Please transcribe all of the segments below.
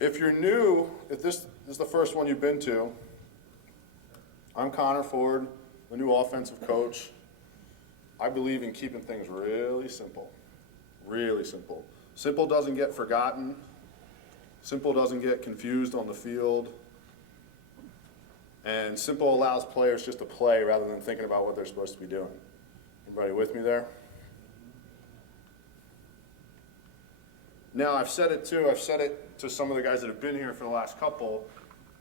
If you're new, if this is the first one you've been to, I'm Connor Ford, the new offensive coach. I believe in keeping things really simple, really simple. Simple doesn't get forgotten. Simple doesn't get confused on the field. And simple allows players just to play rather than thinking about what they're supposed to be doing. Everybody with me there? Now, I've said it too. I've said it to some of the guys that have been here for the last couple.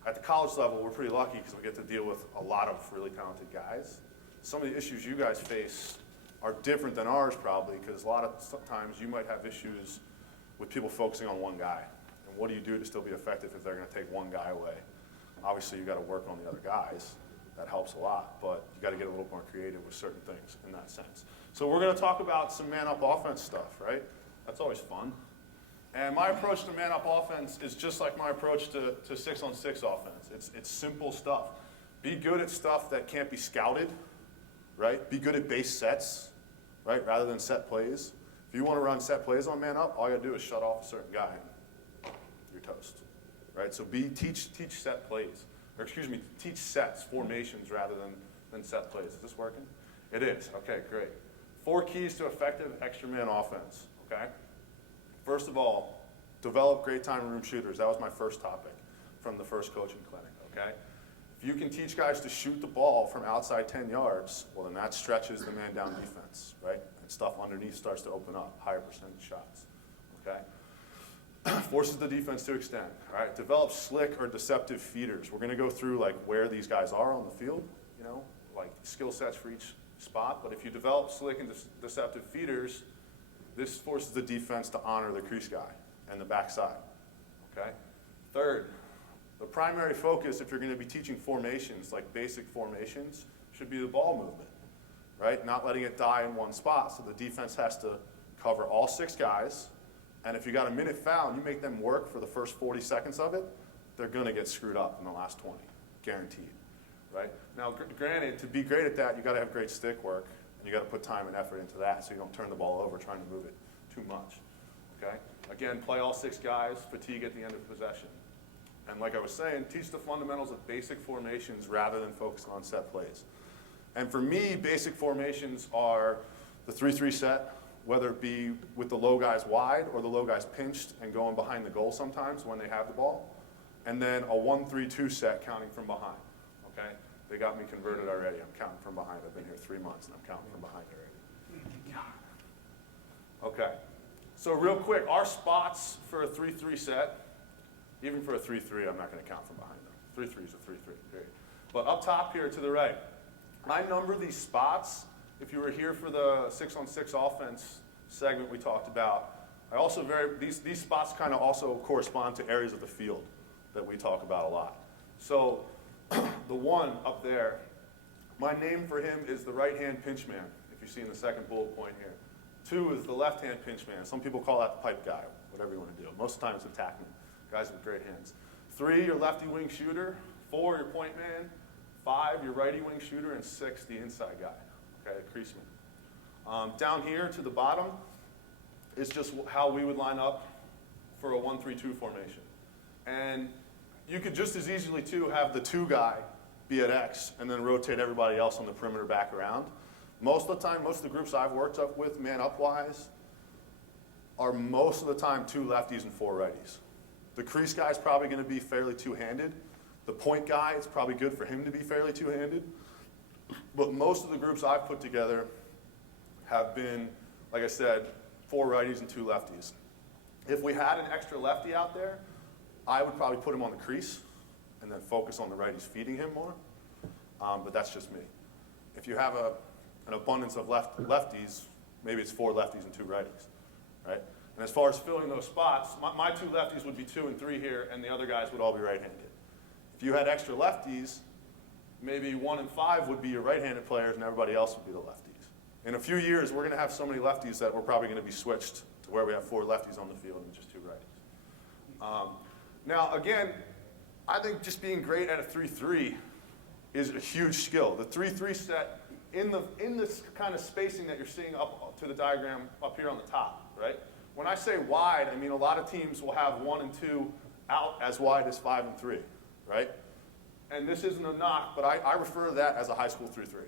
At the college level, we're pretty lucky because we get to deal with a lot of really talented guys. Some of the issues you guys face are different than ours probably, because a lot of times you might have issues with people focusing on one guy. And what do you do to still be effective if they're going to take one guy away? Obviously, you got to work on the other guys. That helps a lot, but you got to get a little more creative with certain things in that sense. So we're going to talk about some man-up offense stuff, right? That's always fun. And my approach to man-up offense is just like my approach to 6-on-6 offense. It's simple stuff. Be good at stuff that can't be scouted, right? Be good at base sets, right, rather than set plays. If you want to run set plays on man-up, all you got to do is shut off a certain guy and you're toast, right? So teach set plays, or excuse me, teach sets, formations rather than set plays. Is this working? It is. Okay, great. 4 keys to effective extra man offense, okay? First of all, develop great time room shooters. That was my first topic from the first coaching clinic, okay? If you can teach guys to shoot the ball from outside 10 yards, well, then that stretches the man down defense, right? And stuff underneath starts to open up, higher percentage shots, okay? Forces the defense to extend, all right? Develop slick or deceptive feeders. We're going to go through like where these guys are on the field, you know, like skill sets for each spot. But if you develop slick and deceptive feeders, this forces the defense to honor the crease guy and the backside, okay? Third, the primary focus, if you're going to be teaching formations, like basic formations, should be the ball movement, right? Not letting it die in one spot. So the defense has to cover all 6 guys. And if you got a minute foul and you make them work for the first 40 seconds of it, they're going to get screwed up in the last 20, guaranteed, right? Now, granted, to be great at that, you got to have great stick work. And you got to put time and effort into that so you don't turn the ball over trying to move it too much, okay? Again, play all 6 guys, fatigue at the end of possession. And like I was saying, teach the fundamentals of basic formations rather than focusing on set plays. And for me, basic formations are the 3-3 set, whether it be with the low guys wide or the low guys pinched and going behind the goal sometimes when they have the ball. And then a 1-3-2 set counting from behind, okay? They got me converted already. I'm counting from behind. I've been here 3 months and I'm counting from behind already. Okay, so real quick, our spots for a 3-3 set, even for a 3-3, I'm not going to count from behind them. 3-3 is a 3-3, great. But up top here to the right, I number these spots. If you were here for the 6-on-6 offense segment we talked about, I also these spots kind of also correspond to areas of the field that we talk about a lot. So the one up there, my name for him is the right-hand pinch man, if you see in the second bullet point here. 2 is the left-hand pinch man. Some people call that the pipe guy, whatever you want to do. Most of the time it's attackman, guys with great hands. 3, your lefty wing shooter. 4, your point man. 5, your righty wing shooter. And 6, the inside guy, okay, Crease Man. Down here to the bottom is just how we would line up for a 1-3-2 formation. And you could just as easily, too, have the 2 guy be at X and then rotate everybody else on the perimeter back around. Most of the time, most of the groups I've worked up with, man-up-wise, are most of the time 2 lefties and 4 righties. The crease guy is probably going to be fairly two-handed. The point guy, it's probably good for him to be fairly two-handed. But most of the groups I've put together have been, like I said, 4 righties and 2 lefties. If we had an extra lefty out there, I would probably put him on the crease and then focus on the righties feeding him more, but that's just me. If you have an abundance of lefties, maybe it's 4 lefties and 2 righties, right? And as far as filling those spots, my 2 lefties would be 2 and 3 here, and the other guys would all be right-handed. If you had extra lefties, maybe 1 and 5 would be your right-handed players, and everybody else would be the lefties. In a few years, we're going to have so many lefties that we're probably going to be switched to where we have 4 lefties on the field and just 2 righties. Now, again, I think just being great at a 3-3 is a huge skill. The 3-3 set, in this kind of spacing that you're seeing up to the diagram up here on the top, right? When I say wide, I mean a lot of teams will have 1 and 2 out as wide as 5 and 3, right? And this isn't a knock, but I refer to that as a high school 3-3.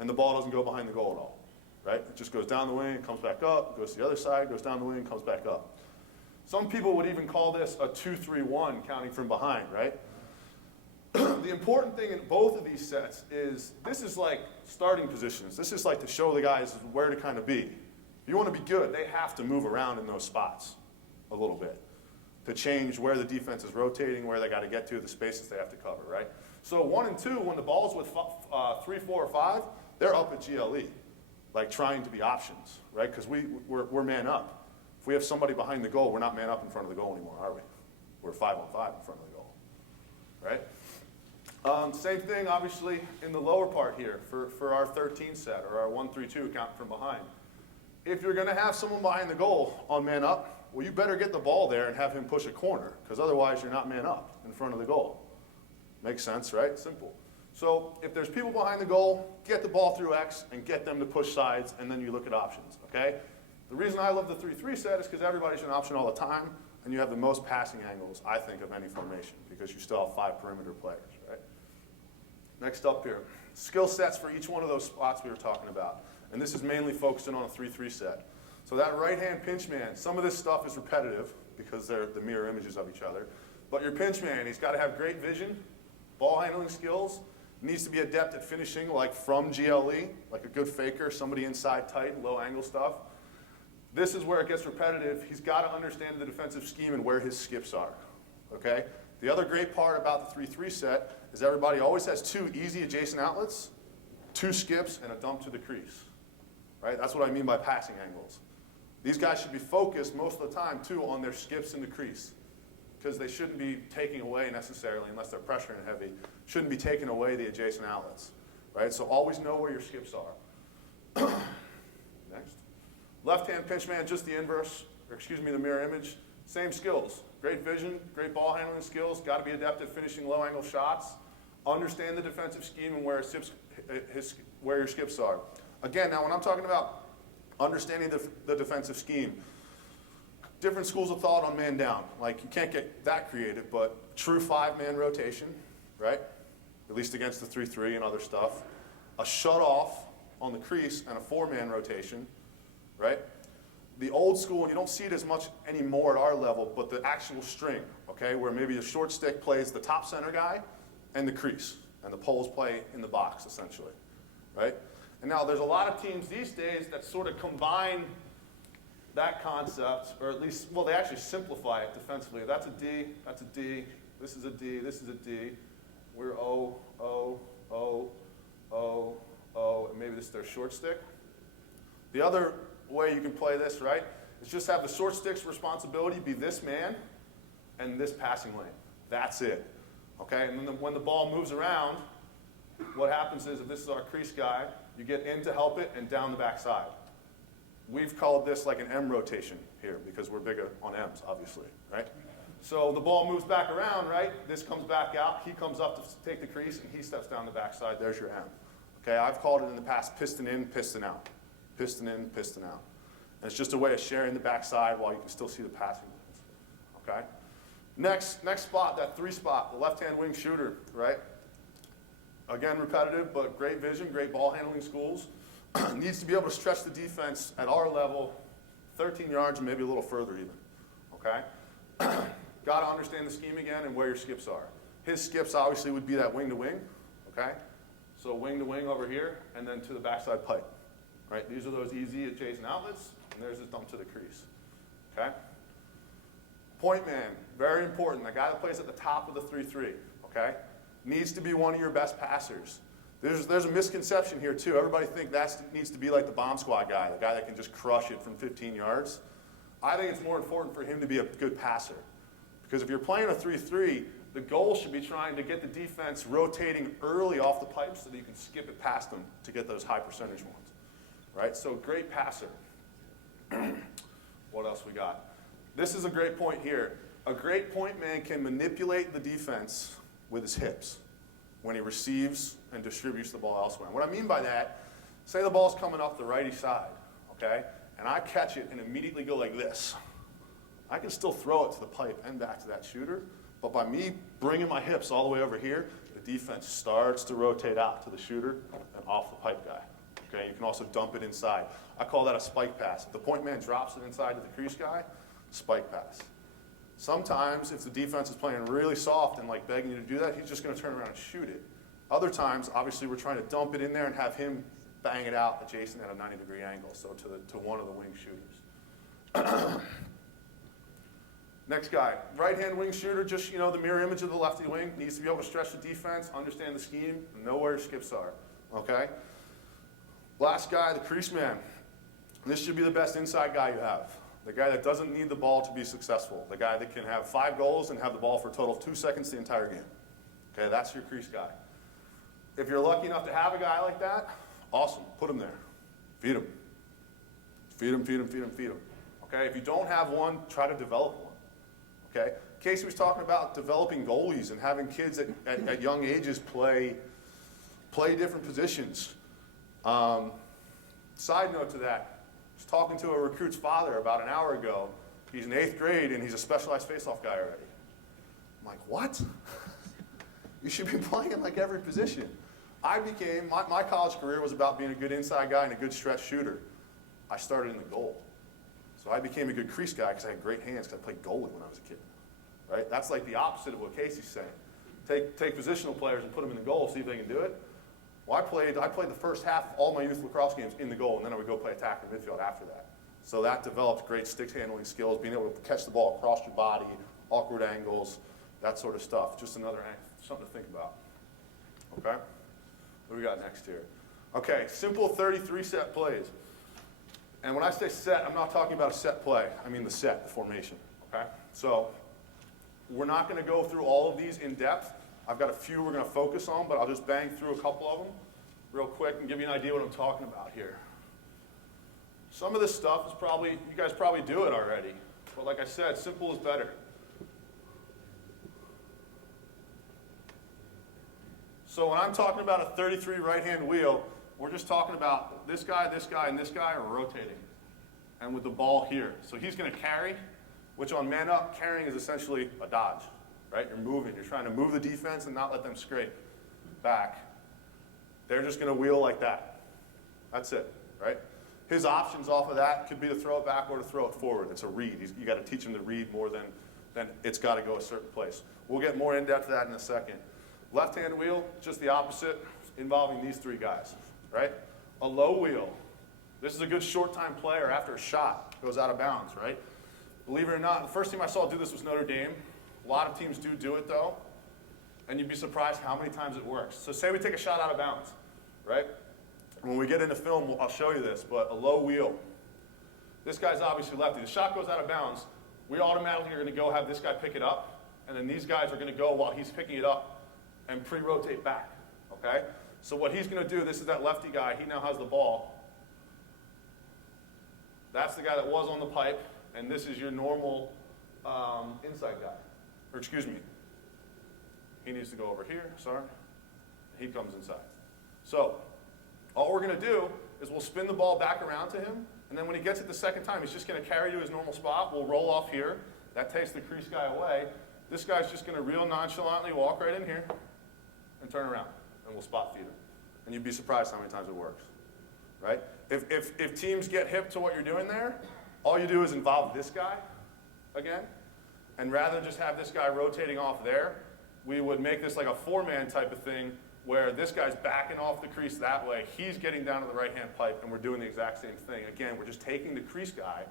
And the ball doesn't go behind the goal at all, right? It just goes down the wing, comes back up, goes to the other side, goes down the wing, comes back up. Some people would even call this a 2-3-1, counting from behind, right? The important thing in both of these sets is this is like starting positions. This is like to show the guys where to kind of be. If you want to be good, they have to move around in those spots a little bit to change where the defense is rotating, where they got to get to, the spaces they have to cover, right? So 1 and 2, when the ball's with 3, 4, or 5, they're up at GLE, like trying to be options, right? Because we're man up. If we have somebody behind the goal, we're not man up in front of the goal anymore, are we? We're 5 on 5 in front of the goal, right? Same thing, obviously, in the lower part here for our 13 set or our 1-3-2 counting from behind. If you're going to have someone behind the goal on man up, well, you better get the ball there and have him push a corner, because otherwise you're not man up in front of the goal. Makes sense, right? Simple. So if there's people behind the goal, get the ball through X and get them to push sides, and then you look at options, okay? The reason I love the 3-3 set is because everybody's an option all the time, and you have the most passing angles, I think, of any formation, because you still have 5 perimeter players, right? Next up here, skill sets for each one of those spots we were talking about. And this is mainly focusing on a 3-3 set. So that right-hand pinch man, some of this stuff is repetitive because they're the mirror images of each other. But your pinch man, he's got to have great vision, ball handling skills, needs to be adept at finishing, like from GLE, like a good faker, somebody inside tight, low angle stuff. This is where it gets repetitive. He's got to understand the defensive scheme and where his skips are, okay? The other great part about the 3-3 set is everybody always has 2 easy adjacent outlets, 2 skips, and a dump to the crease, right? That's what I mean by passing angles. These guys should be focused most of the time, too, on their skips in the crease, because they shouldn't be taking away necessarily, unless they're pressuring heavy, shouldn't be taking away the adjacent outlets, right? So always know where your skips are. Next. Left-hand pinch man, just the inverse, or excuse me, the mirror image. Same skills. Great vision, great ball handling skills, got to be adept at finishing low angle shots, understand the defensive scheme and where your skips are. Again, now when I'm talking about understanding the defensive scheme, different schools of thought on man down. Like, you can't get that creative, but true 5-man rotation, right? At least against the 3-3 and other stuff. A shut off on the crease and a 4-man rotation, right? The old school, and you don't see it as much anymore at our level, but the actual string, okay, where maybe the short stick plays the top center guy and the crease, and the poles play in the box, essentially, right? And now there's a lot of teams these days that sort of combine that concept, or at least, well, they actually simplify it defensively. That's a D, that's a D, this is a D, this is a D. We're O, O, O, O, O, and maybe this is their short stick. The other way you can play this, right, is just have the short stick's responsibility be this man and this passing lane. That's it, okay? And then when the ball moves around, what happens is, if this is our crease guy, you get in to help it and down the backside. We've called this like an M rotation here because we're bigger on M's, obviously, right? So the ball moves back around, right? This comes back out. He comes up to take the crease, and he steps down the backside. There's your M. Okay, I've called it in the past piston in, piston out. Piston in, piston out. And it's just a way of sharing the backside while you can still see the passing lanes. Okay? Next spot, that 3 spot, the left-hand wing shooter, right? Again, repetitive, but great vision, great ball handling schools. Needs to be able to stretch the defense at our level 13 yards and maybe a little further even. Okay? Got to understand the scheme again and where your skips are. His skips obviously would be that wing to wing. Okay? So wing to wing over here, and then to the backside pipe. Right? These are those easy adjacent outlets, and there's his dump to the crease. Okay? Point man, very important. The guy that plays at the top of the 3-3. Okay? Needs to be one of your best passers. There's a misconception here too. Everybody thinks that needs to be like the bomb squad guy, the guy that can just crush it from 15 yards. I think it's more important for him to be a good passer. Because if you're playing a 3-3, the goal should be trying to get the defense rotating early off the pipe so that you can skip it past them to get those high percentage ones. Right? So great passer. What else we got? This is a great point here. A great point man can manipulate the defense with his hips when he receives and distributes the ball elsewhere. And what I mean by that, say the ball's coming up the righty side, okay? And I catch it and immediately go like this, I can still throw it to the pipe and back to that shooter, but by me bringing my hips all the way over here, the defense starts to rotate out to the shooter and off the pipe guy. Okay, you can also dump it inside. I call that a spike pass. If the point man drops it inside to the crease guy, spike pass. Sometimes, if the defense is playing really soft and like begging you to do that, he's just going to turn around and shoot it. Other times, obviously, we're trying to dump it in there and have him bang it out adjacent at a 90-degree angle, so to one of the wing shooters. Next guy, right-hand wing shooter, just the mirror image of the lefty wing, needs to be able to stretch the defense, understand the scheme, know where his skips are. Okay. Last guy, the crease man. This should be the best inside guy you have. The guy that doesn't need the ball to be successful. The guy that can have 5 goals and have the ball for a total of 2 seconds the entire game. Okay, that's your crease guy. If you're lucky enough to have a guy like that, awesome, put him there. Feed him. Feed him, feed him, feed him, feed him. Okay, if you don't have one, try to develop one. Okay, Casey was talking about developing goalies and having kids at young ages play different positions. Side note to that, I was talking to a recruit's father about an hour ago. He's in 8th grade and he's a specialized face-off guy already. I'm like, what? You should be playing like every position. My college career was about being a good inside guy and a good stretch shooter. I started in the goal. So I became a good crease guy because I had great hands because I played goalie when I was a kid. Right? That's like the opposite of what Casey's saying. Take positional players and put them in the goal, see if they can do it. Well, I played the first half of all my youth lacrosse games in the goal, and then I would go play attacker midfield after that. So that developed great stick handling skills, being able to catch the ball across your body, awkward angles, that sort of stuff. Just something to think about. Okay? What do we got next here? Okay, simple 33 set plays. And when I say set, I'm not talking about a set play. I mean the formation. Okay? So we're not going to go through all of these in depth. I've got a few we're going to focus on, but I'll just bang through a couple of them real quick and give you an idea what I'm talking about here. Some of this stuff is you guys probably do it already. But like I said, simple is better. So when I'm talking about a 33 right-hand wheel, we're just talking about this guy, and this guy are rotating. And with the ball here. So he's going to carry, which on man up, carrying is essentially a dodge. Right? You're moving. You're trying to move the defense and not let them scrape back. They're just going to wheel like that. That's it. Right? His options off of that could be to throw it back or to throw it forward. It's a read. You got to teach him to read more than it's got to go a certain place. We'll get more in depth to that in a second. Left-hand wheel, just the opposite, involving these 3 guys. Right? A low wheel. This is a good short time play or after a shot goes out of bounds. Right? Believe it or not, the first team I saw do this was Notre Dame. A lot of teams do it though, and you'd be surprised how many times it works. So say we take a shot out of bounds, right? When we get into film, I'll show you this, but a low wheel. This guy's obviously lefty. The shot goes out of bounds. We automatically are going to go have this guy pick it up, and then these guys are going to go while he's picking it up and pre-rotate back, okay? So what he's going to do, this is that lefty guy. He now has the ball. That's the guy that was on the pipe, and this is your normal inside guy. Or excuse me, he needs to go over here, sorry. He comes inside. So all we're going to do is we'll spin the ball back around to him, and then when he gets it the second time, he's just going to carry to his normal spot. We'll roll off here. That takes the crease guy away. This guy's just going to real nonchalantly walk right in here and turn around, and we'll spot feed him. And you'd be surprised how many times it works, right? If teams get hip to what you're doing there, all you do is involve this guy again. And rather than just have this guy rotating off there, we would make this like a 4-man type of thing where this guy's backing off the crease that way. He's getting down to the right-hand pipe, and we're doing the exact same thing. Again, we're just taking the crease guy.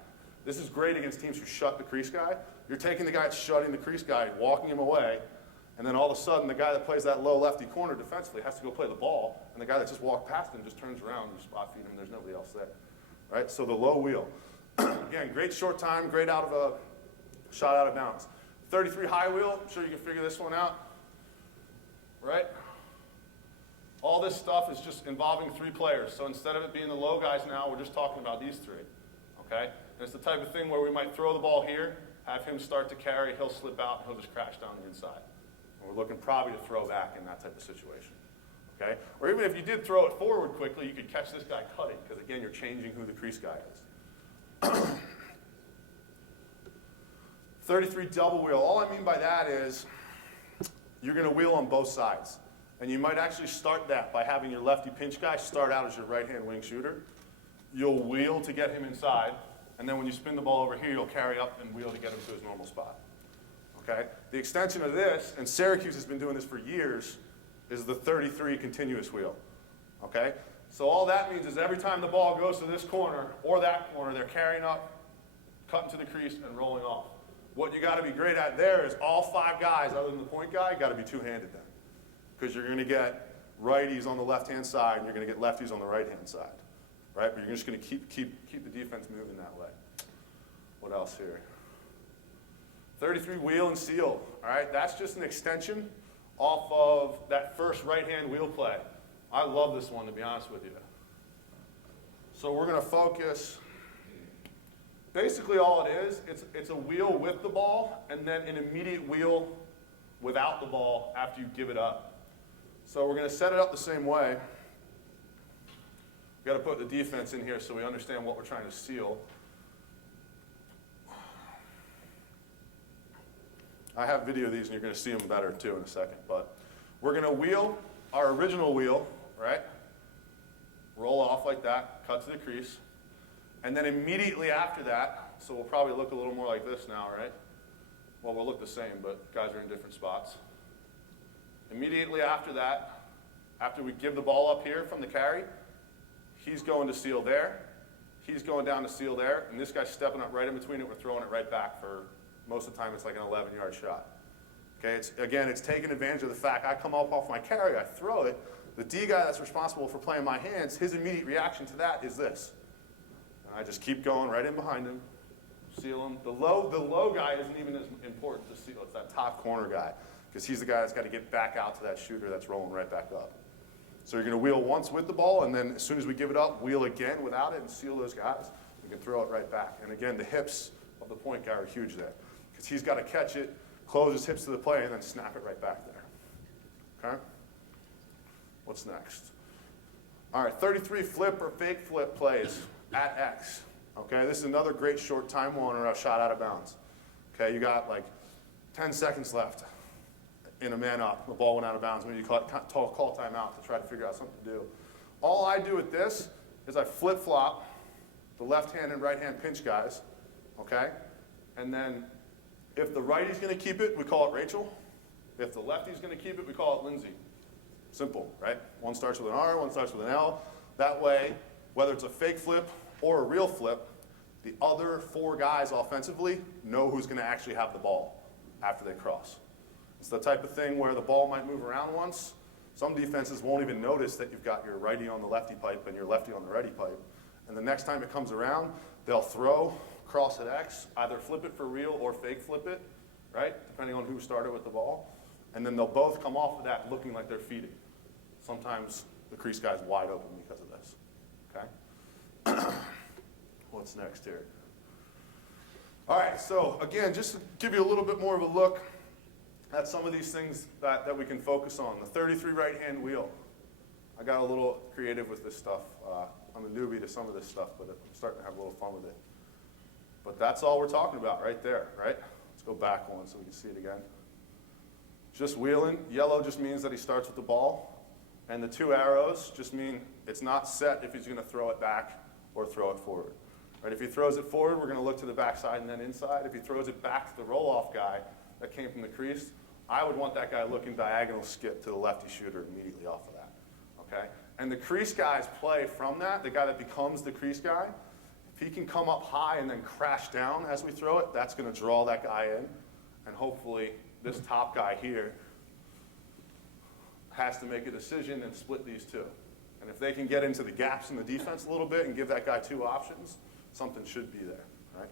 This is great against teams who shut the crease guy. You're taking the guy that's shutting the crease guy, walking him away, and then all of a sudden the guy that plays that low lefty corner defensively has to go play the ball, and the guy that just walked past him just turns around and spot feed him. There's nobody else there. Right? So the low wheel. Again, great short time, great out of a shot out of bounds. 33 high wheel, I'm sure you can figure this one out. Right? All this stuff is just involving 3 players. So instead of it being the low guys now, we're just talking about these 3. Okay? And it's the type of thing where we might throw the ball here, have him start to carry, he'll slip out, and he'll just crash down the inside. And we're looking probably to throw back in that type of situation. Okay? Or even if you did throw it forward quickly, you could catch this guy cutting, because again, you're changing who the crease guy is. 33 double wheel. All I mean by that is you're going to wheel on both sides. And you might actually start that by having your lefty pinch guy start out as your right-hand wing shooter. You'll wheel to get him inside, and then when you spin the ball over here, you'll carry up and wheel to get him to his normal spot. Okay? The extension of this, and Syracuse has been doing this for years, is the 33 continuous wheel. Okay? So all that means is every time the ball goes to this corner or that corner, they're carrying up, cutting to the crease, and rolling off. What you got to be great at there is all 5 guys, other than the point guy, got to be two-handed then. Because you're going to get righties on the left-hand side, and you're going to get lefties on the right-hand side. Right? But you're just going to keep the defense moving that way. What else here? 33 wheel and seal. All right? That's just an extension off of that first right-hand wheel play. I love this one, to be honest with you. So we're going to focus. Basically all it is, it's a wheel with the ball and then an immediate wheel without the ball after you give it up. So we're going to set it up the same way. We've got to put the defense in here so we understand what we're trying to seal. I have video of these and you're going to see them better too in a second. But we're going to wheel our original wheel, right? Roll off like that, cut to the crease. And then immediately after that, so we'll probably look a little more like this now, right? Well, we'll look the same, but guys are in different spots. Immediately after that, after we give the ball up here from the carry, he's going to seal there. He's going down to seal there. And this guy's stepping up right in between it. We're throwing it right back for, most of the time, it's like an 11-yard shot. Okay, it's taking advantage of the fact I come up off my carry, I throw it. The D guy that's responsible for playing my hands, his immediate reaction to that is this. And I just keep going right in behind him, seal him. The low guy isn't even as important to seal. It's that top corner guy, because he's the guy that's got to get back out to that shooter that's rolling right back up. So you're going to wheel once with the ball, and then as soon as we give it up, wheel again without it and seal those guys. We can throw it right back. And again, the hips of the point guy are huge there, because he's got to catch it, close his hips to the play, and then snap it right back there. Okay? What's next? All right, 33 flip or fake flip plays at X. Okay, this is another great short time one or a shot out of bounds. Okay, you got like 10 seconds left in a man up. The ball went out of bounds. Maybe you call timeout to try to figure out something to do. All I do with this is I flip-flop the left hand and right hand pinch guys. Okay, and then if the righty's going to keep it, we call it Rachel. If the lefty's going to keep it, we call it Lindsay. Simple, right? One starts with an R, one starts with an L. That way, whether it's a fake flip or a real flip, the other 4 guys offensively know who's going to actually have the ball after they cross. It's the type of thing where the ball might move around once. Some defenses won't even notice that you've got your righty on the lefty pipe and your lefty on the righty pipe. And the next time it comes around, they'll throw, cross at X, either flip it for real or fake flip it, right? Depending on who started with the ball. And then they'll both come off of that looking like they're feeding. Sometimes the crease guy's wide open because of this, okay? What's next here? All right, so again, just to give you a little bit more of a look at some of these things that we can focus on. The 33 right-hand wheel. I got a little creative with this stuff. I'm a newbie to some of this stuff, but I'm starting to have a little fun with it. But that's all we're talking about right there, right? Let's go back one so we can see it again. Just wheeling. Yellow just means that he starts with the ball. And the 2 arrows just mean it's not set if he's going to throw it back or throw it forward. Right? If he throws it forward, we're going to look to the backside and then inside. If he throws it back to the roll-off guy that came from the crease, I would want that guy looking diagonal skip to the lefty shooter immediately off of that. Okay? And the crease guy's play from that, the guy that becomes the crease guy, if he can come up high and then crash down as we throw it, that's going to draw that guy in. And hopefully this top guy here has to make a decision and split these 2. And if they can get into the gaps in the defense a little bit and give that guy 2 options, something should be there, right?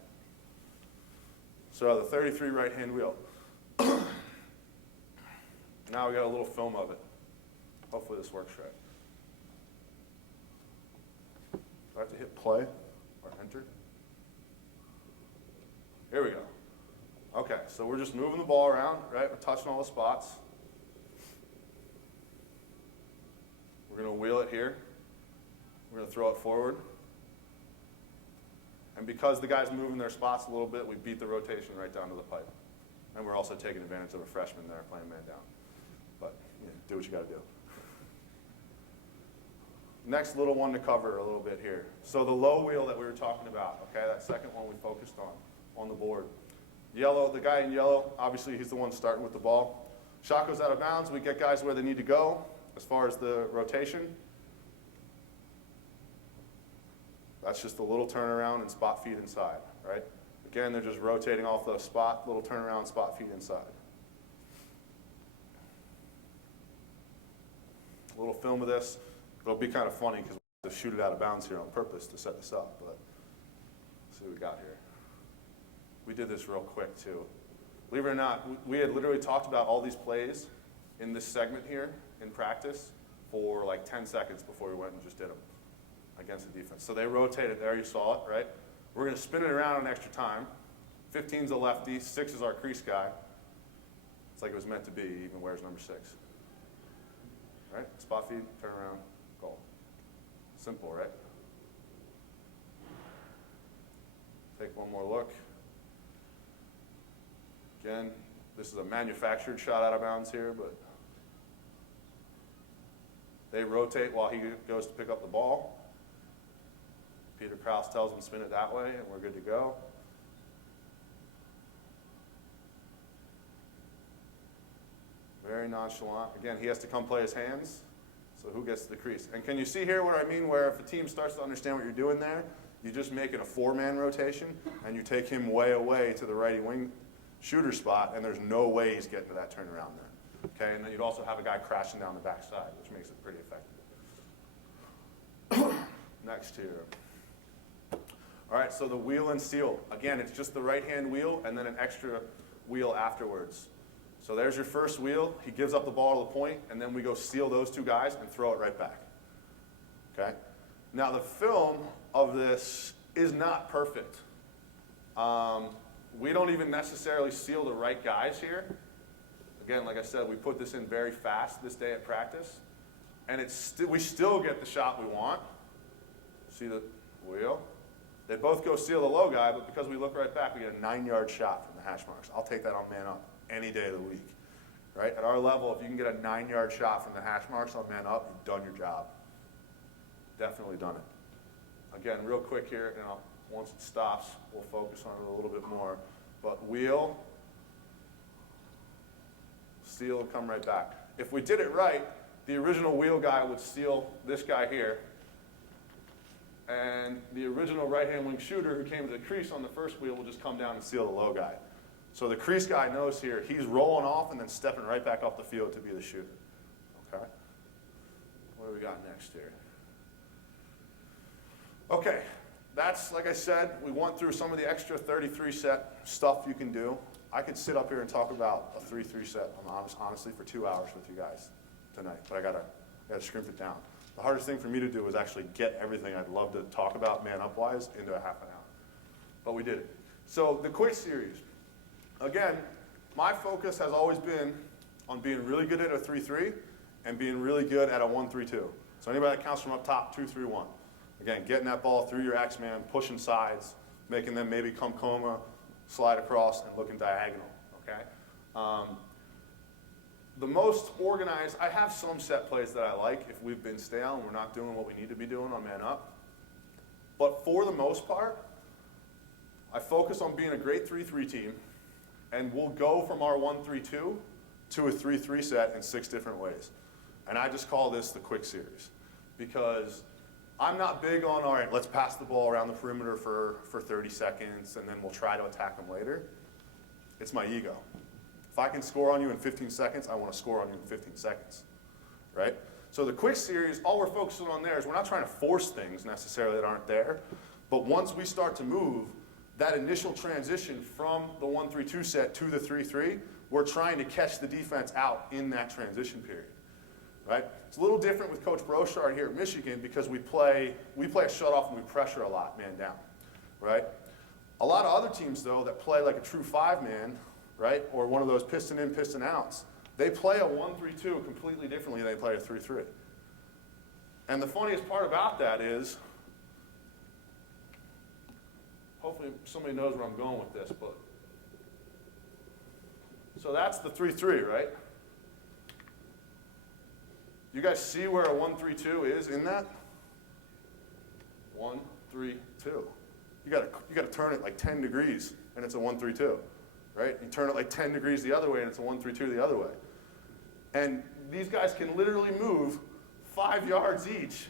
So the 33 right-hand wheel. Now we got a little film of it. Hopefully this works right. Do I have to hit play or enter? Here we go. Okay, so we're just moving the ball around, right? We're touching all the spots. We're going to wheel it here. We're going to throw it forward. And because the guy's moving their spots a little bit, we beat the rotation right down to the pipe. And we're also taking advantage of a freshman there playing man down. But do what you got to do. Next little one to cover a little bit here. So the low wheel that we were talking about, okay, that second one we focused on the board. Yellow, the guy in yellow, obviously he's the one starting with the ball. Shot goes out of bounds, we get guys where they need to go as far as the rotation. That's just a little turnaround and spot feed inside, right? Again, they're just rotating off the spot, little turnaround, spot feed inside. A little film of this. It'll be kind of funny because we have to shoot it out of bounds here on purpose to set this up, but let's see what we got here. We did this real quick too. Believe it or not, we had literally talked about all these plays in this segment here in practice for like 10 seconds before we went and just did them against the defense. So they rotated there, you saw it, right? We're going to spin it around on extra time. 15's a lefty, 6 is our crease guy. It's like it was meant to be, he even wears number 6. Right? Spot feed, turn around, goal. Simple, right? Take one more look. Again, this is a manufactured shot out of bounds here, but they rotate while he goes to pick up the ball. Peter Krause tells him to spin it that way, and we're good to go. Very nonchalant. Again, he has to come play his hands, so who gets to the crease? And can you see here what I mean, where if a team starts to understand what you're doing there, you just make it a 4-man rotation, and you take him way away to the righty wing shooter spot, and there's no way he's getting to that turnaround then. Okay, and then you'd also have a guy crashing down the backside, which makes it pretty effective. Next here. All right, so the wheel and steal. Again, it's just the right-hand wheel and then an extra wheel afterwards. So there's your first wheel. He gives up the ball to the point, and then we go steal those two guys and throw it right back. Okay? Now, the film of this is not perfect. We don't even necessarily steal the right guys here. Again, like I said, we put this in very fast this day at practice, and we still get the shot we want. See the wheel? They both go steal the low guy, but because we look right back, we get a 9-yard shot from the hash marks. I'll take that on man up any day of the week. Right? At our level, if you can get a 9-yard shot from the hash marks on man up, you've done your job. Definitely done it. Again, real quick here, once it stops, we'll focus on it a little bit more. But wheel, steal, come right back. If we did it right, the original wheel guy would steal this guy here, and the original right-hand wing shooter who came to the crease on the first wheel will just come down and steal the low guy. So the crease guy knows here, he's rolling off and then stepping right back off the field to be the shooter. Okay? What do we got next here? Okay, that's, like I said, we went through some of the extra 33 set stuff you can do. I could sit up here and talk about a 3-3 set, honestly, for 2 hours with you guys tonight, but I gotta scrimp it down. The hardest thing for me to do was actually get everything I'd love to talk about man-up-wise into a half an hour. But we did it. So the quick series. Again, my focus has always been on being really good at a 3-3 and being really good at a 1-3-2. So anybody that counts from up top, 2-3-1. Again, getting that ball through your X-man, pushing sides, making them maybe come coma, slide across, and looking diagonal, okay? The most organized, I have some set plays that I like if we've been stale and we're not doing what we need to be doing on man up. But for the most part, I focus on being a great 3-3 team, and we'll go from our 1-3-2 to a 3-3 set in 6 different ways. And I just call this the quick series because I'm not big on, all right, let's pass the ball around the perimeter for 30 seconds and then we'll try to attack them later. It's my ego. If I can score on you in 15 seconds, I want to score on you in 15 seconds, right? So the quick series, all we're focusing on there is we're not trying to force things necessarily that aren't there, but once we start to move, that initial transition from the 1-3-2 set to the 3-3, we're trying to catch the defense out in that transition period, right? It's a little different with Coach Brochard here at Michigan because we play a shutoff and we pressure a lot man down, right? A lot of other teams, though, that play like a true 5-man, right, or one of those piston in, piston outs, they play a 1-3-2 completely differently than they play a 3-3. And the funniest part about that is hopefully somebody knows where I'm going with this, but. So that's the 3-3, right? You guys see where a 1-3-2 is in that? 1-3-2. You gotta turn it like 10 degrees, and it's a 1-3-2, right? You turn it like 10 degrees the other way, and it's a 1-3-2 the other way. And these guys can literally move 5 yards each.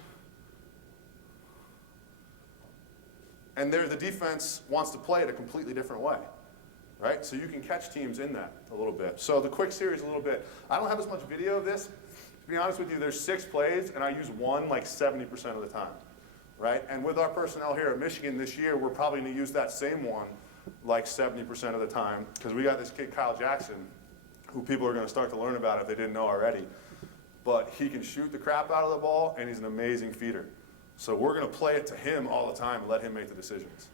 And the defense wants to play it a completely different way, right? So you can catch teams in that a little bit. So the quick series a little bit. I don't have as much video of this. To be honest with you, there's 6 plays, and I use one like 70% of the time, right? And with our personnel here at Michigan this year, we're probably going to use that same one like 70% of the time, because we got this kid, Kyle Jackson, who people are going to start to learn about if they didn't know already. But he can shoot the crap out of the ball, and he's an amazing feeder. So we're going to play it to him all the time and let him make the decisions,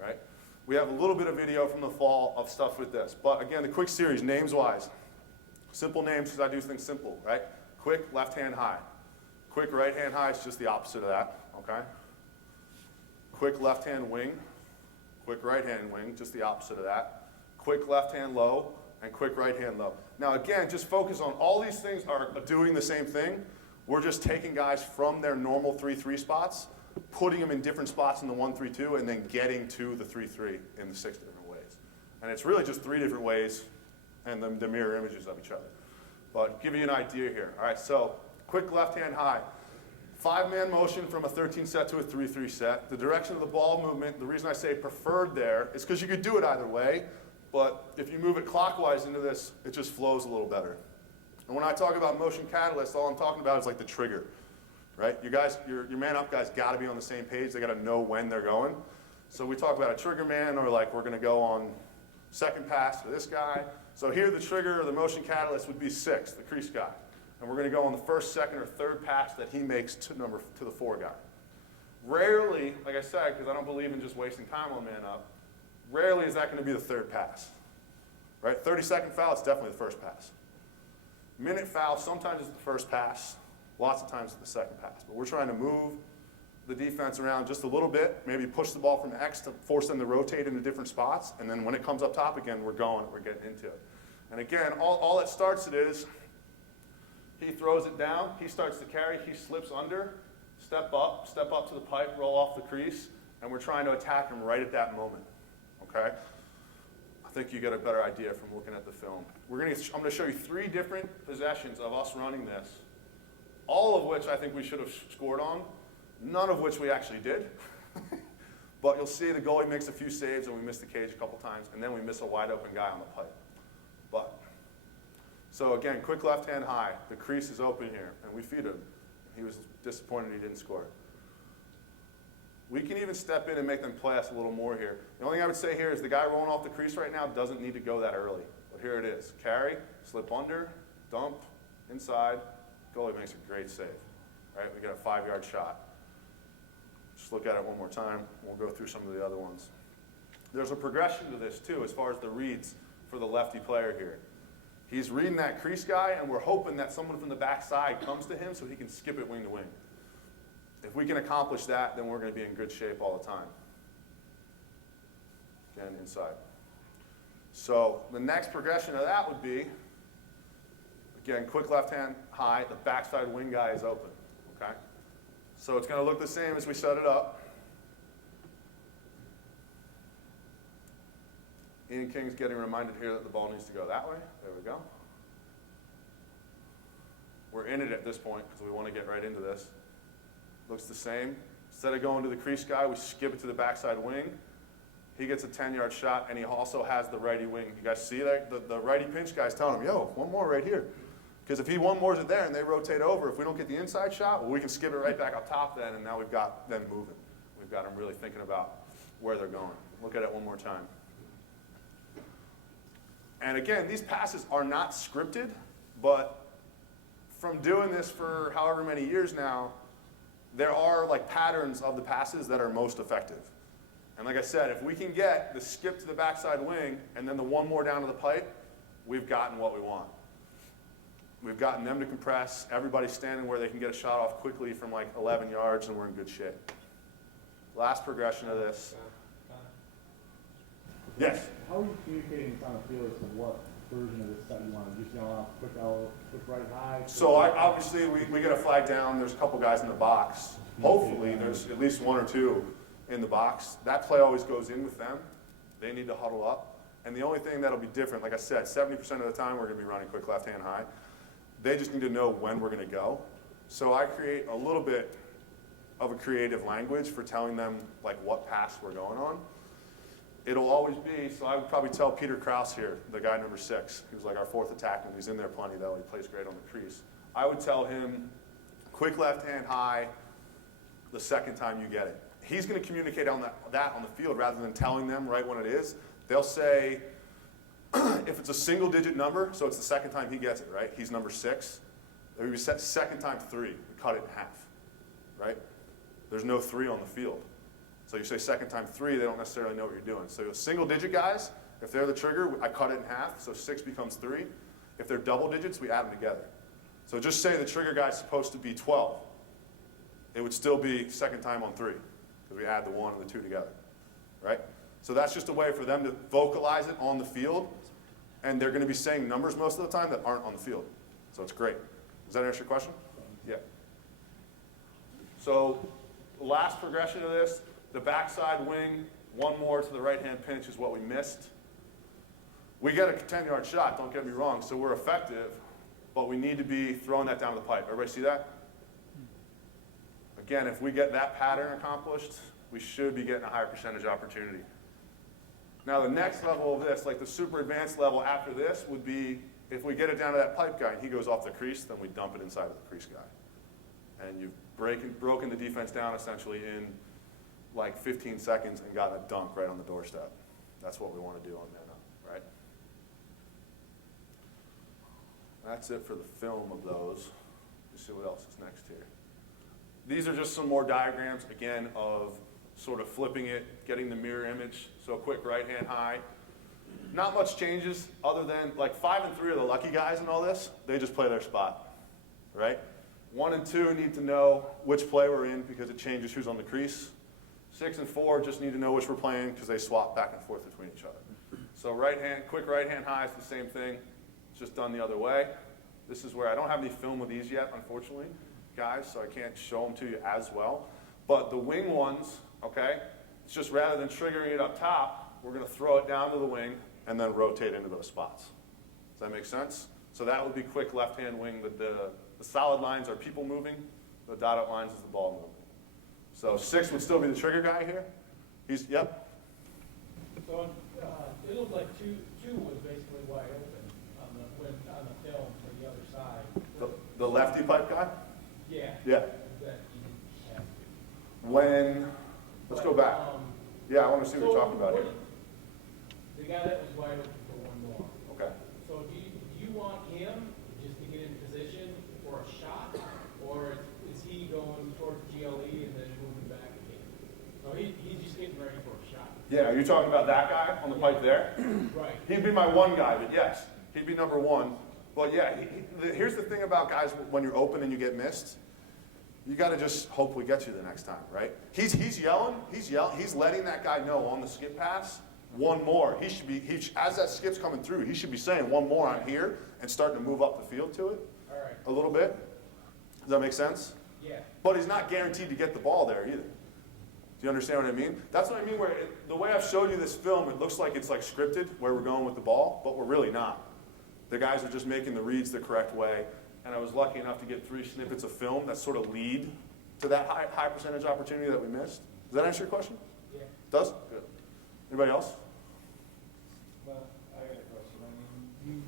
right? We have a little bit of video from the fall of stuff with this. But again, the quick series, names-wise. Simple names, because I do things simple, right? Quick left hand high. Quick right hand high is just the opposite of that, okay? Quick left hand wing. Quick right hand wing, just the opposite of that. Quick left hand low, and quick right hand low. Now again, just focus on all these things are doing the same thing. We're just taking guys from their normal 3-3 spots, putting them in different spots in the 1-3-2, and then getting to the 3-3 in the 6 different ways. And it's really just 3 different ways, and the mirror images of each other. But give you an idea here. All right, so quick left hand high. 5-man motion from a 13 set to a 3-3 set. The direction of the ball movement, the reason I say preferred there is because you could do it either way, but if you move it clockwise into this, it just flows a little better. And when I talk about motion catalyst, all I'm talking about is like the trigger, right? You guys, your man-up guys got to be on the same page. They got to know when they're going. So we talk about a trigger man, or like we're going to go on second pass to this guy. So here the trigger or the motion catalyst would be 6, the crease guy. And we're going to go on the first, second, or third pass that he makes to the 4 guy. Rarely, like I said, because I don't believe in just wasting time on man-up, rarely is that going to be the 3rd pass, right? 30-second foul, it's definitely the 1st pass. Minute foul, sometimes it's the 1st pass, lots of times it's the 2nd pass. But we're trying to move the defense around just a little bit, maybe push the ball from X to force them to rotate into different spots, and then when it comes up top again, we're getting into it. And again, all it starts it is, he throws it down, he starts to carry, he slips under, step up to the pipe, roll off the crease, and we're trying to attack him right at that moment, okay? I think you get a better idea from looking at the film. I'm going to show you 3 different possessions of us running this, all of which I think we should have scored on, none of which we actually did. But you'll see the goalie makes a few saves and we miss the cage a couple times, and then we miss a wide open guy on the pipe. So again, quick left hand high, the crease is open here, and we feed him. He was disappointed he didn't score. We can even step in and make them play us a little more here. The only thing I would say here is the guy rolling off the crease right now doesn't need to go that early. But here it is. Carry, slip under, dump, inside. Goalie makes a great save. Right? We got a 5-yard shot. Just look at it one more time. We'll go through some of the other ones. There's a progression to this too as far as the reads for the lefty player here. He's reading that crease guy, and we're hoping that someone from the backside comes to him so he can skip it wing to wing. If we can accomplish that, then we're going to be in good shape all the time. Again, inside. So the next progression of that would be, again, quick left hand high, the backside wing guy is open, okay? So it's going to look the same as we set it up. Ian King's getting reminded here that the ball needs to go that way. There we go. We're in it at this point because we want to get right into this. Looks the same. Instead of going to the crease guy, we skip it to the backside wing. He gets a 10-yard shot, and he also has the righty wing. You guys see that? The righty pinch guy's telling him, yo, one more right here. Because if he one more is there and they rotate over, if we don't get the inside shot, well, we can skip it right back up top then, and now we've got them moving. We've got them really thinking about where they're going. Look at it one more time. And again, these passes are not scripted, but from doing this for however many years now, there are like patterns of the passes that are most effective. And like I said, if we can get the skip to the backside wing and then the one more down to the pipe, we've gotten what we want. We've gotten them to compress, everybody's standing where they can get a shot off quickly from like 11 yards, and we're in good shape. Last progression of this. Yes. How are you communicating this on the field as to what version of this set you want to just yell out quick out, quick right high? So obviously we get a flag down, there's a couple guys in the box. Hopefully there's at least one or two in the box. That play always goes in with them. They need to huddle up. And the only thing that'll be different, like I said, 70% of the time we're going to be running quick left hand high. They just need to know when we're going to go. So I create a little bit of a creative language for telling them like what pass we're going on. It'll always be, so I would probably tell Peter Krause here, the guy number 6, who's like our 4th attackman, he's in there plenty though, he plays great on the crease. I would tell him, quick left hand high the second time you get it. He's going to communicate on that on the field rather than telling them right when it is. They'll say, if it's a single digit number, so it's the second time he gets it, right? He's number 6. We set second time 3, we cut it in half, right? There's no 3 on the field. So you say second time 3, they don't necessarily know what you're doing. So single digit guys, if they're the trigger, I cut it in half, so 6 becomes 3. If they're double digits, we add them together. So just say the trigger guy's supposed to be 12. It would still be second time on 3, because we add the 1 and the 2 together, right? So that's just a way for them to vocalize it on the field, and they're going to be saying numbers most of the time that aren't on the field. So it's great. Does that answer your question? Yeah. So last progression of this, the backside wing, one more to the right-hand pinch is what we missed. We get a 10-yard shot, don't get me wrong, so we're effective, but we need to be throwing that down the pipe. Everybody see that? Again, if we get that pattern accomplished, we should be getting a higher percentage opportunity. Now the next level of this, like the super advanced level after this, would be if we get it down to that pipe guy and he goes off the crease, then we dump it inside of the crease guy. And you've broken the defense down essentially in like 15 seconds and got a dunk right on the doorstep. That's what we want to do on that, right? That's it for the film of those. Let's see what else is next here. These are just some more diagrams, again, of sort of flipping it, getting the mirror image. So quick right hand high. Not much changes other than like 5 and 3 are the lucky guys in all this. They just play their spot, right? 1 and 2 need to know which play we're in because it changes who's on the crease. 6 and 4 just need to know which we're playing because they swap back and forth between each other. So quick right hand high is the same thing. It's just done the other way. This is where I don't have any film of these yet, unfortunately, guys, so I can't show them to you as well. But the wing ones, okay, it's just rather than triggering it up top, we're going to throw it down to the wing and then rotate into those spots. Does that make sense? So that would be quick left-hand wing. The solid lines are people moving. The dotted lines is the ball moving. So 6 would still be the trigger guy here. Yep. So it looked like two was basically wide open on the film for the other side. The lefty pipe guy? Yeah. Yeah. That you didn't have to. Let's go back. Yeah, I want to see what you're talking about here. The guy that was wide open for one more. Okay. So do you want him just to get in position for a shot, or is he going towards GLE and then moving back again? So he's just getting ready for a shot. Yeah, are you talking about that guy on the pipe there? Right. He'd be my 1 guy, but yes, he'd be number 1. But yeah, here's the thing about guys when you're open and you get missed. You got to just hope we get you the next time, right? He's yelling. He's letting that guy know on the skip pass, 1 more. As that skip's coming through, he should be saying 1 more on here and starting to move up the field to it. All right. A little bit. Does that make sense? Yeah. But he's not guaranteed to get the ball there either. Do you understand what I mean? That's what I mean where the way I've showed you this film, it looks like it's like scripted where we're going with the ball, but we're really not. The guys are just making the reads the correct way. And I was lucky enough to get 3 snippets of film that sort of lead to that high percentage opportunity that we missed. Does that answer your question? Yeah. Does? Good. Anybody else? Well, I got a question. I mean,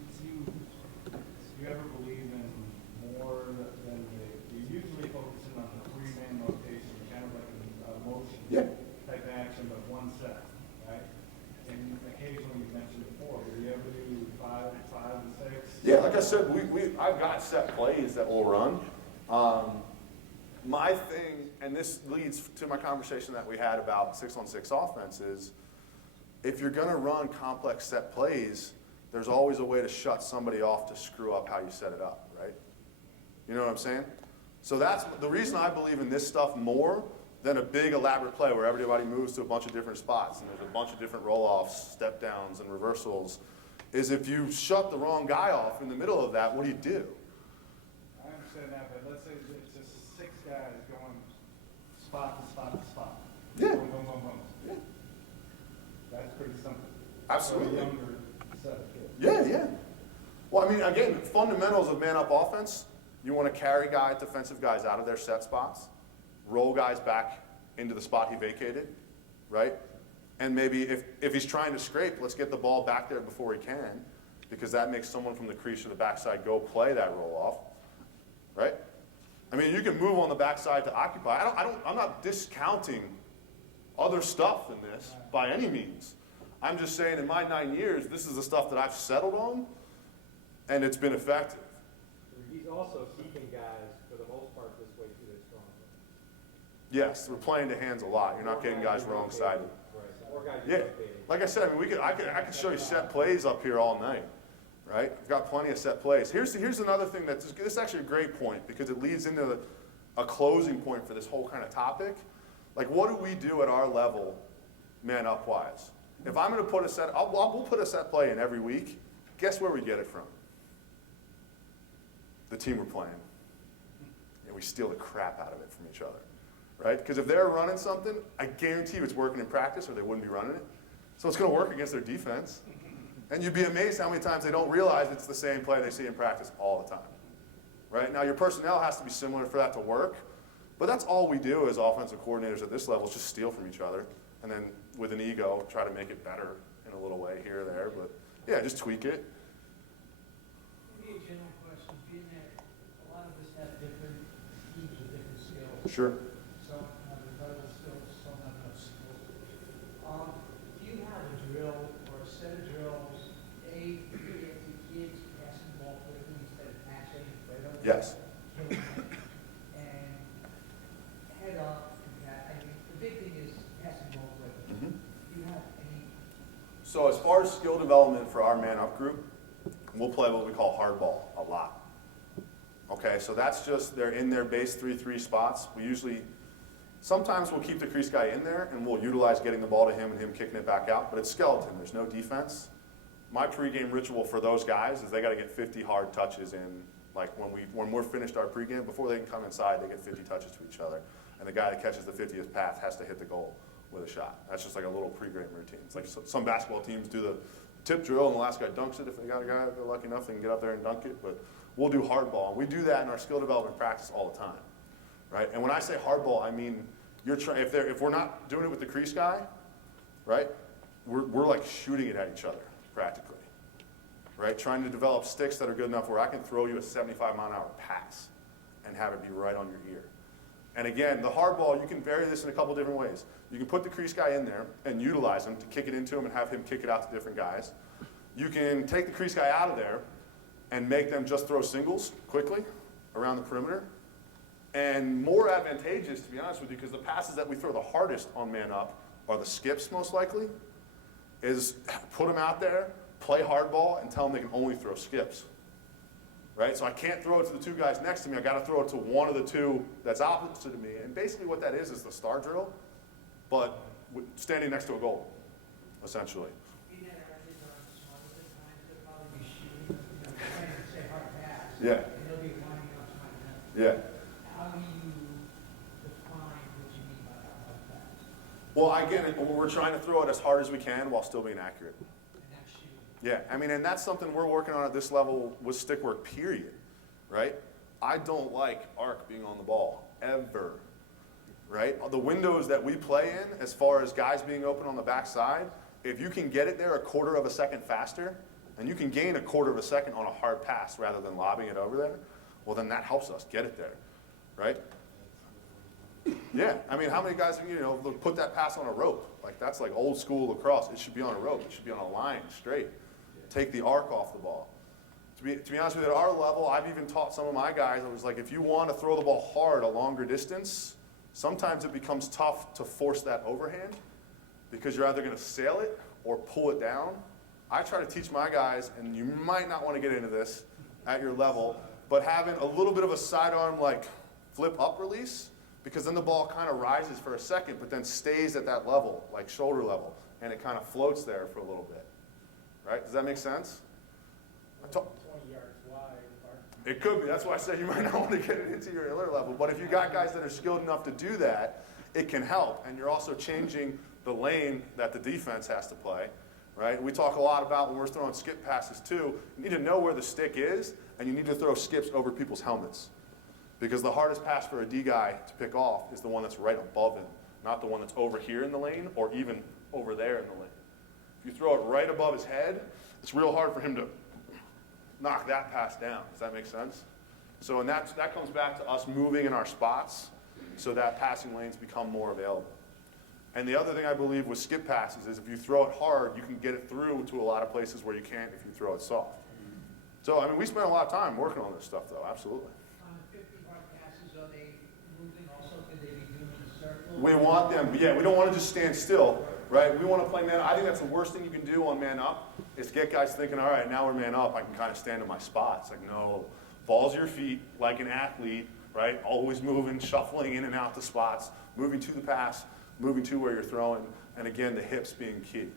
you ever believe in more than you're usually focusing on the 3-man rotation, kind of like a motion type action, but 1 set, right? And occasionally you mentioned before, do you ever do 5 and 6? Yeah, like I said, I've got set plays that we'll run. My thing, and this leads to my conversation that we had about 6-on-6 offense, is if you're going to run complex set plays, there's always a way to shut somebody off to screw up how you set it up, right? You know what I'm saying? So that's the reason I believe in this stuff more than a big elaborate play where everybody moves to a bunch of different spots and there's a bunch of different roll-offs, step downs, and reversals, is if you shut the wrong guy off in the middle of that, what do you do? I understand that, but let's say it's just 6 guys going spot to spot to spot. Yeah. Boom, boom, boom, boom. Yeah. That's pretty simple. Absolutely. For a younger set of kids. Yeah, yeah. Well, I mean, again, fundamentals of man-up offense, you want to carry guys, defensive guys out of their set spots, roll guys back into the spot he vacated, right? And maybe if he's trying to scrape, let's get the ball back there before he can, because that makes someone from the crease or the backside go play that roll-off, right? I mean, you can move on the backside to occupy. I'm not discounting other stuff in this by any means. I'm just saying in my 9 years, this is the stuff that I've settled on, and it's been effective. He's also keeping guys, for the most part, this way too, they're strong. Yes, we're playing to hands a lot. You're not getting guys wrong-sided. Right, more guys Yeah, rotating. like I said, I mean, I could show you set plays up here all night, right? I've got plenty of set plays. Here's another thing this is actually a great point because it leads into a closing point for this whole kind of topic. Like, what do we do at our level, man up wise? If I'm going to put a set, we'll put a set play in every week. Guess where we get it from? The team we're playing. And we steal the crap out of it from each other, right? Because if they're running something, I guarantee you it's working in practice or they wouldn't be running it. So it's going to work against their defense. And you'd be amazed how many times they don't realize it's the same play they see in practice all the time, right? Now, your personnel has to be similar for that to work, but that's all we do as offensive coordinators at this level is just steal from each other. And then with an ego, try to make it better in a little way here or there. But yeah, just tweak it. Maybe a general question, being that a lot of us have different teams with different skills. Sure. Some have incredible skills, some have no skills. Do you have a drill or a set of drills, to get the kids passing the ball quickly instead of passing right over? Yes. And head up, I mean, the big thing is passing the ball quickly. Do you have any? So as far as skill development for our man-up group, we'll play what we call hardball a lot. Okay, so that's just, they're in their base 3-3 spots. Sometimes we'll keep the crease guy in there and we'll utilize getting the ball to him and him kicking it back out, but it's skeleton, there's no defense. My pregame ritual for those guys is they gotta get 50 hard touches in, like when we're finished our pregame, before they can come inside, they get 50 touches to each other. And the guy that catches the 50th pass has to hit the goal with a shot. That's just like a little pregame routine. It's like some basketball teams do the tip drill and the last guy dunks it. If they got a guy they're lucky enough, they can get up there and dunk it. But we'll do hardball. We do that in our skill development practice all the time, right? And when I say hardball, I mean if we're not doing it with the crease guy, right? We're like shooting it at each other practically, right? Trying to develop sticks that are good enough where I can throw you a 75-mile-an-hour pass and have it be right on your ear. And again, the hardball, you can vary this in a couple different ways. You can put the crease guy in there and utilize him to kick it into him and have him kick it out to different guys. You can take the crease guy out of there and make them just throw singles quickly around the perimeter. And more advantageous, to be honest with you, because the passes that we throw the hardest on man up are the skips most likely, is put them out there, play hardball, and tell them they can only throw skips. Right? So I can't throw it to the 2 guys next to me. I got to throw it to one of the 2 that's opposite of me. And basically what that is the star drill, but standing next to a goal, essentially. Being that our kids are smarter than times, they'll probably be shooting, trying to say hard pass. Yeah. And they'll be lining up trying to. Yeah. How do you define what you mean by that hard pass? Well, again, we're trying to throw it as hard as we can while still being accurate. And that's shooting. Yeah, I mean, and that's something we're working on at this level with stick work, period, right? I don't like arc being on the ball, ever, right? The windows that we play in, as far as guys being open on the backside, if you can get it there a quarter of a second faster, and you can gain a quarter of a second on a hard pass rather than lobbing it over there, well, then that helps us get it there, right? Yeah, I mean, how many guys, put that pass on a rope? Like, that's like old school lacrosse. It should be on a rope. It should be on a line, straight. Take the arc off the ball. To be honest with you, at our level, I've even taught some of my guys, I was like, if you want to throw the ball hard a longer distance, sometimes it becomes tough to force that overhand because you're either going to sail it or pull it down. I try to teach my guys, and you might not want to get into this at your level, but having a little bit of a sidearm like flip up release, because then the ball kind of rises for a second, but then stays at that level, like shoulder level, and it kind of floats there for a little bit. Right? Does that make sense? 20 yards wide. It could be. That's why I said you might not want to get it into your alert level. But if you got guys that are skilled enough to do that, it can help. And you're also changing the lane that the defense has to play. Right? We talk a lot about when we're throwing skip passes too. You need to know where the stick is, and you need to throw skips over people's helmets. Because the hardest pass for a D guy to pick off is the one that's right above him, not the one that's over here in the lane or even over there in the lane. If you throw it right above his head, it's real hard for him to knock that pass down. Does that make sense? So and that comes back to us moving in our spots so that passing lanes become more available. And the other thing I believe with skip passes is if you throw it hard, you can get it through to a lot of places where you can't if you throw it soft. So, I mean, we spend a lot of time working on this stuff, though, absolutely. On the 50-yard passes, are they moving also? Could they be doing the circle? We want them, but yeah, we don't want to just stand still, right? We want to play man up. I think that's the worst thing you can do on man up is get guys thinking, all right, now we're man up, I can kind of stand in my spot. It's like, no, balls your feet like an athlete, right? Always moving, shuffling in and out the spots, moving to the pass, moving to where you're throwing, and again, the hips being key,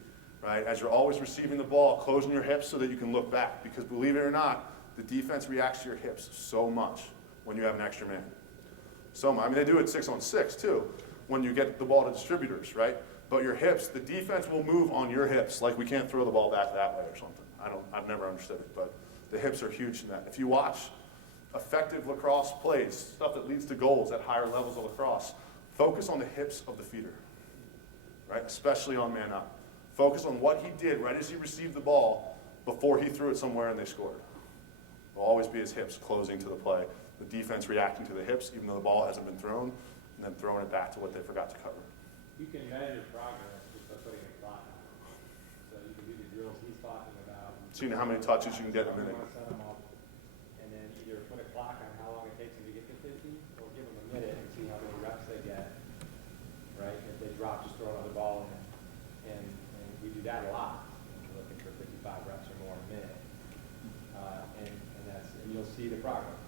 right? As you're always receiving the ball, closing your hips so that you can look back, because believe it or not, the defense reacts to your hips so much when you have an extra man. So much. I mean, they do it 6-on-6 too, when you get the ball to distributors, right? But your hips, the defense will move on your hips, like we can't throw the ball back that way or something. I've never understood it, but the hips are huge in that. If you watch effective lacrosse plays, stuff that leads to goals at higher levels of lacrosse, focus on the hips of the feeder, right? Especially on man up. Focus on what he did right as he received the ball before he threw it somewhere and they scored. It will always be his hips closing to the play. The defense reacting to the hips, even though the ball hasn't been thrown, and then throwing it back to what they forgot to cover. You can measure progress just by putting a clock on it. So you can do the drills he's talking about. Seeing how many touches you can get in a minute. You want to set them up, and then either put a clock on how long it takes them to get to 50, or give them a minute and see how many reps they get. Right? If they drop, just throw another ball in. And we do that a lot. We're looking for 55 reps or more a minute. And you'll see the progress.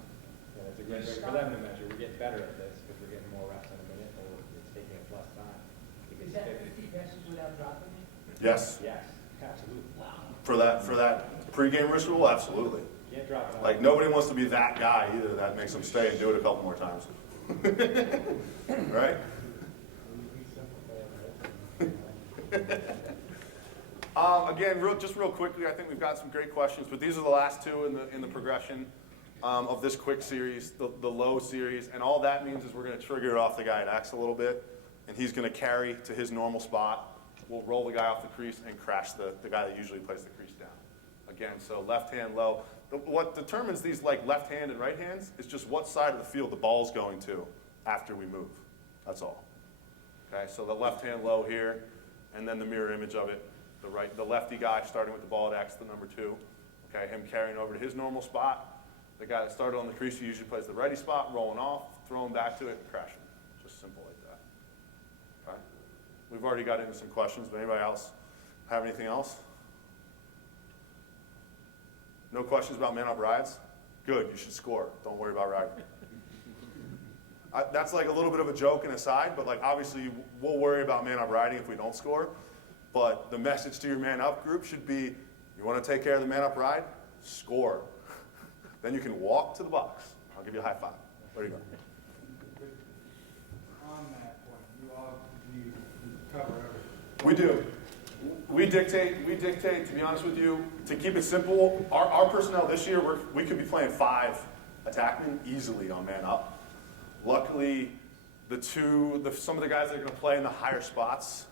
So it's a great way for them to measure. We're getting better at this because we're getting more reps in a minute, or it's taking us less time. Is that 50 passes without dropping it? Yes. Yes, absolutely. Wow. For that pregame ritual, absolutely. Can't drop it. Like nobody wants to be that guy either. That makes them stay and do it a couple more times. Right? Again, just real quickly, I think we've got some great questions, but these are the last two in the progression of this quick series, the low series, and all that means is we're going to trigger it off the guy at X a little bit, and he's going to carry to his normal spot. We'll roll the guy off the crease and crash the guy that usually plays the crease down. Again, so left hand low. What determines these like left hand and right hands is just what side of the field the ball's going to after we move. That's all. Okay, so the left hand low here, and then the mirror image of it. The lefty guy starting with the ball at X, the number 2. Okay, him carrying over to his normal spot. The guy that started on the crease, he usually plays the righty spot, rolling off, throwing back to it, and crashing. Just simple like that. Okay? We've already got into some questions, but anybody else have anything else? No questions about man-up rides? Good, you should score. Don't worry about riding. That's like a little bit of a joke and aside, but like obviously we'll worry about man-up riding if we don't score. But the message to your man-up group should be, you want to take care of the man-up ride? Score. Then you can walk to the box. I'll give you a high five. There you go. On that point, you cover everything. We do. We dictate, to be honest with you, to keep it simple, our personnel this year, we could be playing 5 attackmen easily on man up. Luckily, some of the guys that are going to play in the higher spots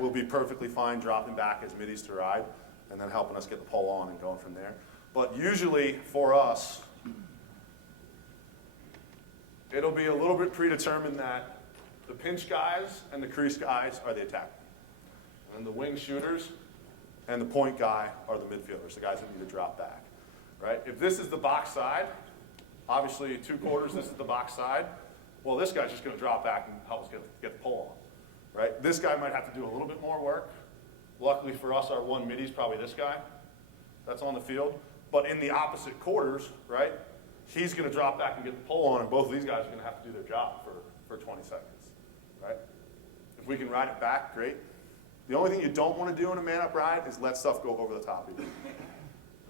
will be perfectly fine dropping back as middies to ride and then helping us get the pole on and going from there. But usually for us, it'll be a little bit predetermined that the pinch guys and the crease guys are the attackmen. And the wing shooters and the point guy are the midfielders, the guys that need to drop back. Right? If this is the box side, obviously 2 quarters, this is the box side. Well, this guy's just going to drop back and help us get the pole on. Right? This guy might have to do a little bit more work. Luckily for us, our one middie is probably this guy that's on the field. But in the opposite quarters, right, he's going to drop back and get the pole on, and both of these guys are going to have to do their job for 20 seconds, right? If we can ride it back, great. The only thing you don't want to do in a man-up ride is let stuff go over the top of you,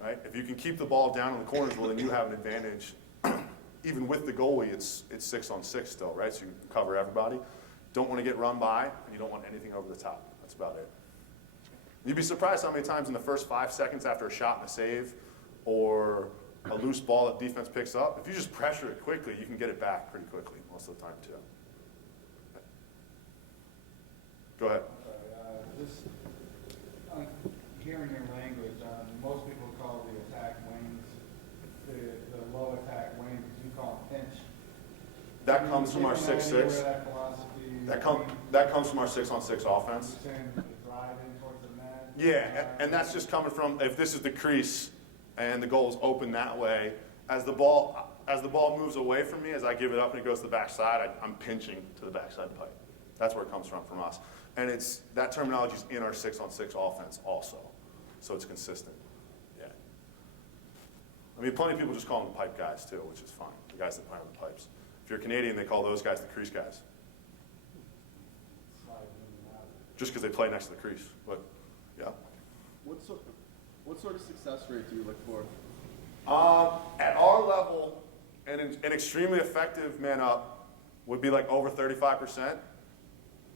right? If you can keep the ball down in the corners, well, then you have an advantage. Even with the goalie, it's 6-on-6 still, right? So you can cover everybody. Don't want to get run by, and you don't want anything over the top. That's about it. You'd be surprised how many times in the first 5 seconds after a shot and a save, or a loose ball that defense picks up, if you just pressure it quickly, you can get it back pretty quickly most of the time too. Go ahead. Just hearing your language, most people call the attack wings, the low attack wings, you call them pinch. That comes from our Do you have any idea 6-6. where that philosophy That comes from our 6-on-6 offense. You're saying the drive in towards the net? Yeah, and that's just coming from, if this is the crease and the goal is open that way, as the ball moves away from me, as I give it up and it goes to the backside, I'm pinching to the backside pipe. That's where it comes from us. And that terminology is in our 6-on-6 offense also, so it's consistent. Yeah. I mean, plenty of people just call them the pipe guys too, which is fine. The guys that play on the pipes. If you're Canadian, they call those guys the crease guys, just because they play next to the crease. But yeah. What sort of success rate do you look for? At our level, an extremely effective man up would be like over 35%.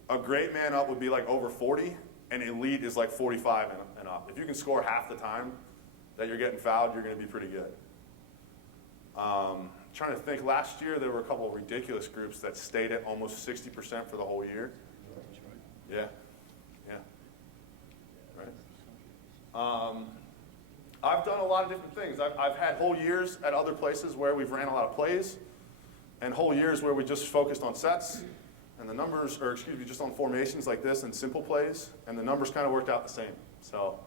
A great man up would be like over 40, and elite is like 45 and up. If you can score half the time that you're getting fouled, you're going to be pretty good. Trying to think, last year there were a couple of ridiculous groups that stayed at almost 60% for the whole year. Yeah, yeah, right. I've done a lot of different things. I've had whole years at other places where we've ran a lot of plays, and whole years where we just focused on sets, and the numbers, or excuse me, just on formations like this and simple plays, and the numbers kind of worked out the same. So,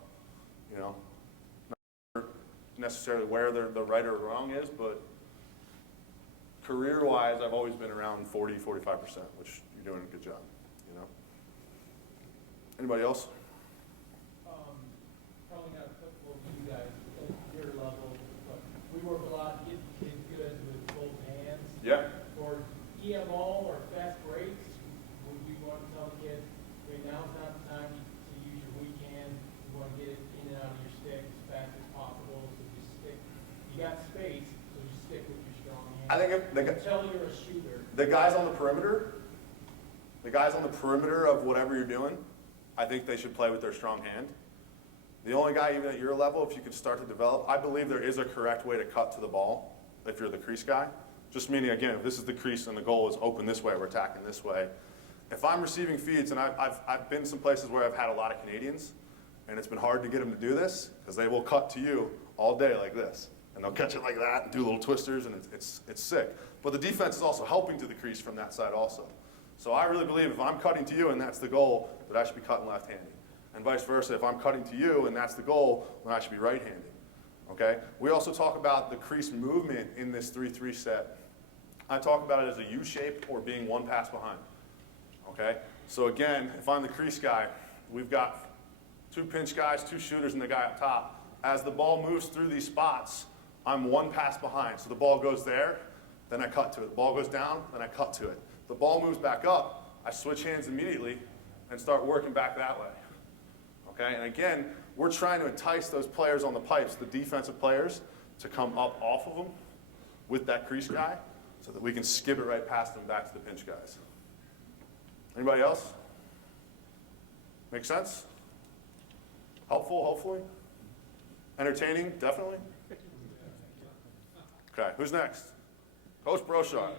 you know, not necessarily where the right or wrong is, but career-wise, I've always been around 40, 45%, which you're doing a good job, you know. Anybody else? Probably not applicable to you guys at your level, but we work a lot getting kids good with both hands. Yeah. For EMO or fast breaks, we want to tell the kids, right now's not the time to use your weak hand. You want to get it in and out of your stick as fast as possible. So just stick. You got space, so just stick with your strong hand. I think Until you're a shooter. the guys on the perimeter of whatever you're doing, I think they should play with their strong hand. The only guy, even at your level, if you could start to develop, I believe there is a correct way to cut to the ball if you're the crease guy. Just meaning, again, if this is the crease and the goal is open this way, we're attacking this way. If I'm receiving feeds, and I've been some places where I've had a lot of Canadians, and it's been hard to get them to do this, because they will cut to you all day like this. And they'll catch it like that and do little twisters, and it's sick. But the defense is also helping to the crease from that side also. So I really believe if I'm cutting to you and that's the goal, that I should be cutting left-handed. And vice versa, if I'm cutting to you and that's the goal, then I should be right-handed. Okay? We also talk about the crease movement in this 3-3 set. I talk about it as a U shape or being one pass behind. Okay? So again, if I'm the crease guy, we've got 2 pinch guys, 2 shooters, and the guy up top. As the ball moves through these spots, I'm one pass behind. So the ball goes there, then I cut to it. The ball goes down, then I cut to it. The ball moves back up, I switch hands immediately and start working back that way. Okay? And again, we're trying to entice those players on the pipes, the defensive players, to come up off of them with that crease guy so that we can skip it right past them back to the pinch guys. Anybody else? Make sense? Helpful, hopefully? Entertaining, definitely? Okay, who's next? Coach Brochard.